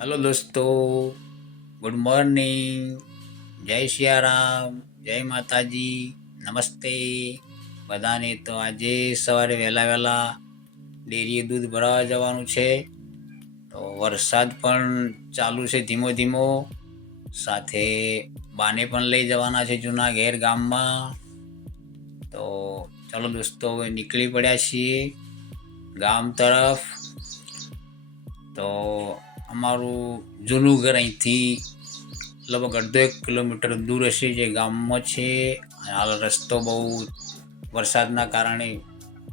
Hello દોસ્તો, good morning, જય સિયારામ, જય માતાજી, નમસ્તે બધાને. તો આજે સવારે વહેલા વહેલા ડેરીએ દૂધ ભરાવા જવાનું છે. તો વરસાદ પણ ચાલુ છે ધીમો ધીમો, સાથે બાને પણ લઈ જવાના છે જૂના ઘેર ગામમાં. તો ચાલો દોસ્તો, હવે નીકળી પડ્યા છીએ ગામ તરફ. તો અમારું જૂનું ઘર અહીંથી લગભગ અડધો 1 કિલોમીટર દૂર હશે, જે ગામમાં છે. હાલ રસ્તો બહુ વરસાદના કારણે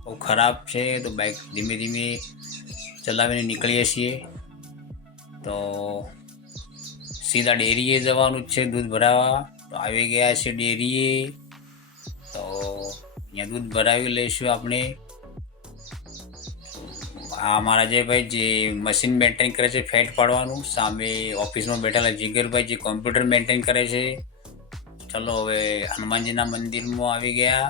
બહુ ખરાબ છે, તો બાઇક ધીમે ધીમે ચલાવીને નીકળીએ છીએ. તો સીધા ડેરીએ જવાનું જ છે દૂધ ભરાવા. તો આવી ગયા છે ડેરીએ, તો અહીંયા દૂધ ભરાવી લઈશું આપણે. આ મારા જે ભાઈ જે મશીન મેન્ટેન કરે છે ફેટ પાડવાનું, સામે ઓફિસમાં બેઠેલા જીગરભાઈ જે કોમ્પ્યુટર મેન્ટેન કરે છે. ચલો હવે હનુમાનજીના મંદિરમાં આવી ગયા.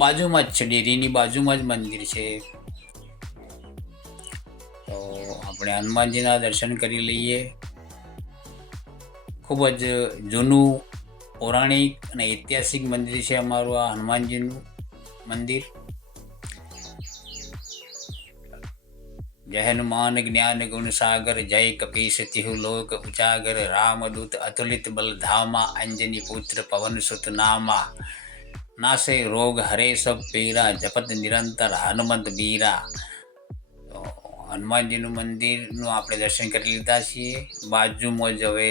બાજુમાં જ છે, ડેરીની બાજુમાં જ મંદિર છે. તો આપણે હનુમાનજીના દર્શન કરી લઈએ. ખૂબ જ જૂનું, પૌરાણિક અને ઐતિહાસિક મંદિર છે અમારું આ હનુમાનજીનું મંદિર. જય હનુમાન જ્ઞાન ગુણ સાગર, જય કપીશ તિહુ લોક ઉજાગર, રામદૂત અતુલિત બલધામા, અંજની પુત્ર પવન સુત નામા, નાસે રોગ હરે સબ પીરા, જપત નિરંતર હનુમંત બીરા. તો હનુમાનજીનું મંદિરનું આપણે દર્શન કરી લીધા છીએ. બાજુમાં જ હવે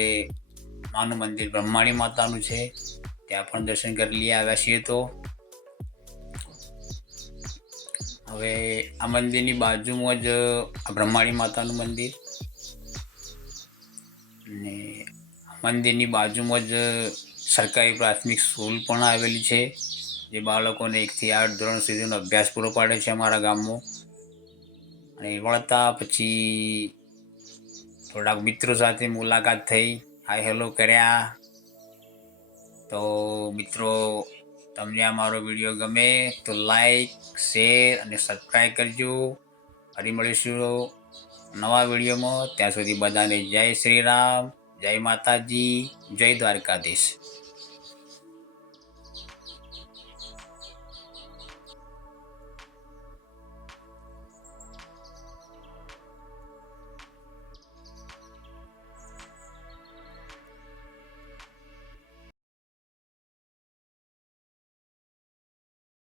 માનું મંદિર બ્રહ્માણી માતાનું છે, ત્યાં પણ દર્શન કરી લઈએ આવ્યા છીએ. તો હવે આ મંદિરની બાજુમાં જ આ બ્રહ્માણી માતાનું મંદિર, અને મંદિરની બાજુમાં જ સરકારી પ્રાથમિક સ્કૂલ પણ આવેલી છે, જે બાળકોને 1 થી 8 ધોરણ સુધીનો અભ્યાસ પૂરો પાડે છે અમારા ગામમાં. અને વળતા પછી થોડાક મિત્રો સાથે મુલાકાત થઈ, હાય હેલો કર્યા. તો મિત્રો, તમને આ મારો વિડીયો ગમે તો લાઈક, શેર અને સબસ્ક્રાઈબ કરજો. ફરી મળીશું નવા વિડીયોમાં. ત્યાં સુધી બધાને જય શ્રી રામ, જય માતાજી, જય દ્વારકાધીશ.